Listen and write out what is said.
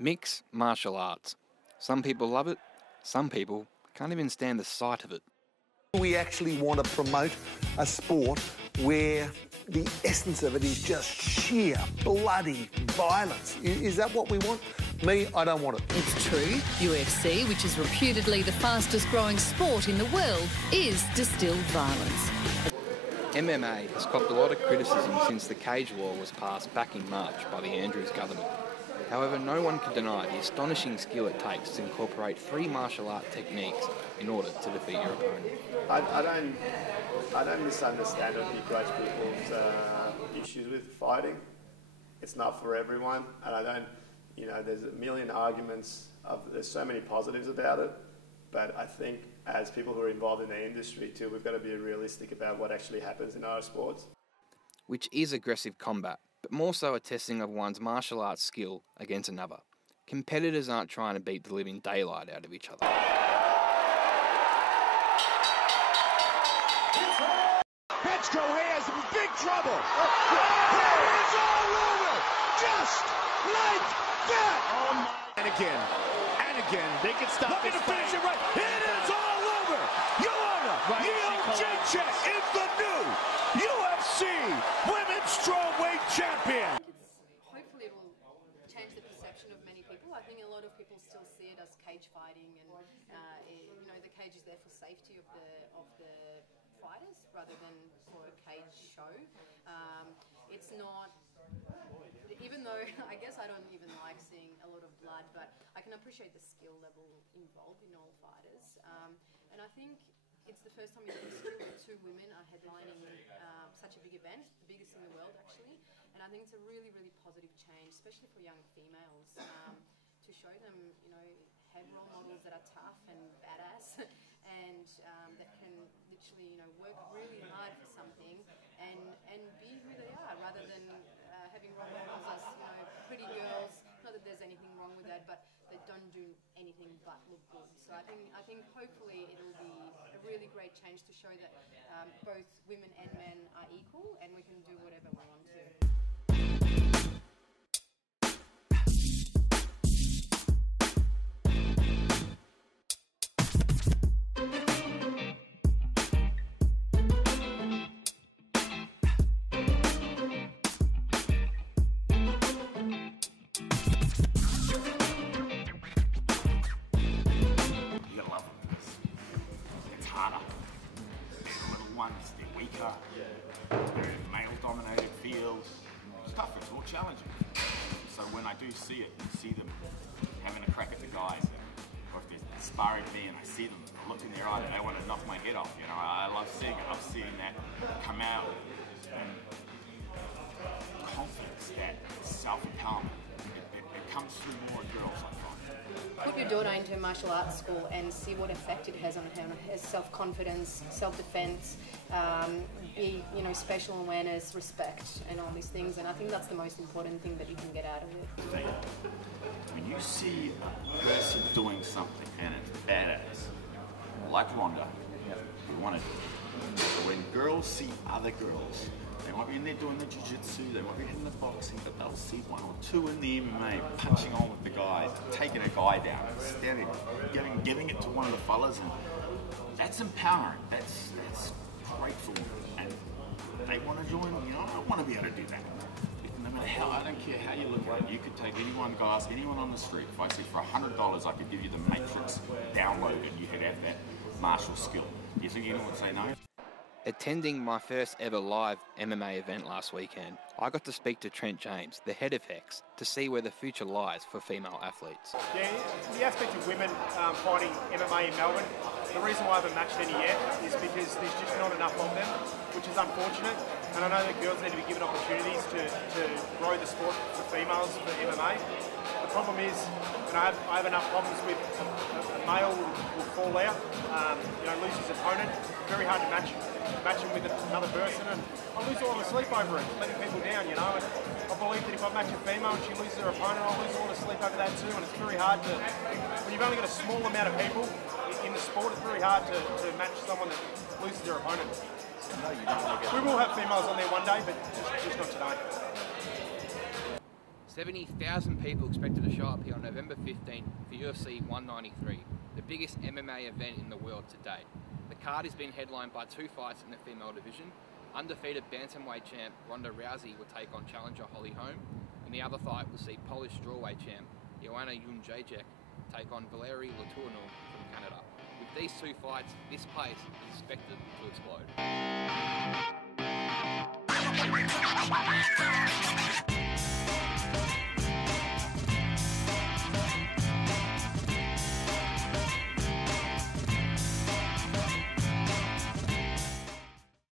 Mixed martial arts. Some people love it, some people can't even stand the sight of it. We actually want to promote a sport where the essence of it is just sheer bloody violence. Is that what we want? Me, I don't want it. It's true. UFC, which is reputedly the fastest growing sport in the world, is distilled violence. MMA has copped a lot of criticism since the cage law was passed back in March by the Andrews government. However, no one can deny the astonishing skill it takes to incorporate 3 martial art techniques in order to defeat your opponent. I don't misunderstand or begrudge people's issues with fighting. It's not for everyone, and I don't, there's a million arguments, there's so many positives about it, but I think as people who are involved in the industry too, we've got to be realistic about what actually happens in our sports. Which is aggressive combat, but more so a testing of one's martial arts skill against another. Competitors aren't trying to beat the living daylight out of each other. Petchko has in big trouble. It is all over, just like that. And again, they can stop. Looking to finish it right. It is all over. Joanna Jędrzejczyk is the new UFC Women's Strawweight Champion. Hopefully it will change the perception of many people. I think a lot of people still see it as cage fighting, and the cage is there for safety of the fighters rather than for a cage show. It's not, even though I guess I don't even like seeing a lot of blood, but I can appreciate the skill level involved in all fighters. And I think it's the first time in history that 2 women are headlining such a big event, the biggest in the world actually. And I think it's a really, really positive change, especially for young females, to show them, have role models that are tough and badass and that can literally, work really hard for something and be who they are, rather than having role models as, pretty girls. Not that there's anything wrong with that, but that don't do anything but look good. So I think hopefully it'll be a really great change to show that both women and men are equal and we can do whatever we want to. They're weaker, they're in male-dominated fields. It's tough, it's more challenging. So when I do see it, and see them having a crack at the guys, or if they're sparring me and I see them, I look in their eye and they want to knock my head off, I love seeing it. I'm seeing that come out, and confidence, that self-empowerment, it comes through more in girls, I find. Put your daughter into a martial arts school and see what effect it has on her self-confidence, self-defense, spatial awareness, respect, and all these things. And I think that's the most important thing that you can get out of it. When you see a person doing something and it's badass, like Ronda, you want to do it. So when girls see other girls, they might be in there doing the jiu-jitsu, they might be in the boxing, but they'll see 1 or 2 in the MMA punching on with the guys, taking a guy down, standing, giving it to one of the fellas, and that's empowering. That's great for them. And they want to join, I want to be able to do that. No matter how, I don't care how you look at it. You could take anyone, go ask anyone on the street. If I said for $100 I could give you the Matrix download and you could have that martial skill. Do you think anyone would say no? Attending my first ever live MMA event last weekend, I got to speak to Trent James, the head of HEX, to see where the future lies for female athletes. Yeah, the aspect of women fighting MMA in Melbourne, the reason why I haven't matched any yet is because there's just not enough of them, which is unfortunate. And I know that girls need to be given opportunities to grow the sport for females for MMA. The problem is, I have enough problems with a male will fall out, lose his opponent. Very hard to match him with another person, and I lose all the sleep over it, letting people down, And I believe that if I match a female and she loses her opponent, I'll lose all the sleep over that too. And it's very hard to, when you've only got a small amount of people in the sport, it's very hard to match someone that loses their opponent. We will have females on there one day, but just not today. 70,000 people expected to show up here on November 15th for UFC 193, the biggest MMA event in the world to date. The card has been headlined by 2 fights in the female division. Undefeated bantamweight champ Ronda Rousey will take on challenger Holly Holm, and the other fight will see Polish strawweight champ Joanna Jędrzejczyk take on Valerie Letourneau from Canada. With these 2 fights, this place is expected to explode.